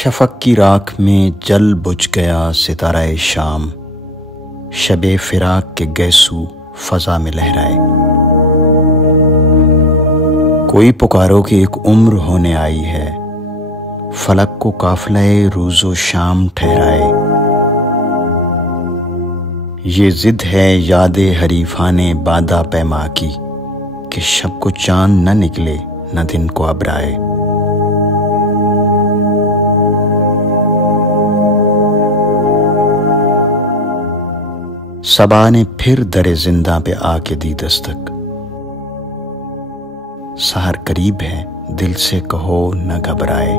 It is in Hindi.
शफक की राख में जल बुझ गया सितारा शाम, शबे फिराक के गैसू फजा में लहराए। कोई पुकारो कि एक उम्र होने आई है, फलक को काफिले रोज़ो शाम ठहराए। ये जिद है यादे हरीफाने बादा पैमा की, कि शब को चांद न निकले न दिन को अबराए। सबा ने फिर दरे जिंदा पे आके दी दस्तक, सहर करीब है दिल से कहो न घबराए।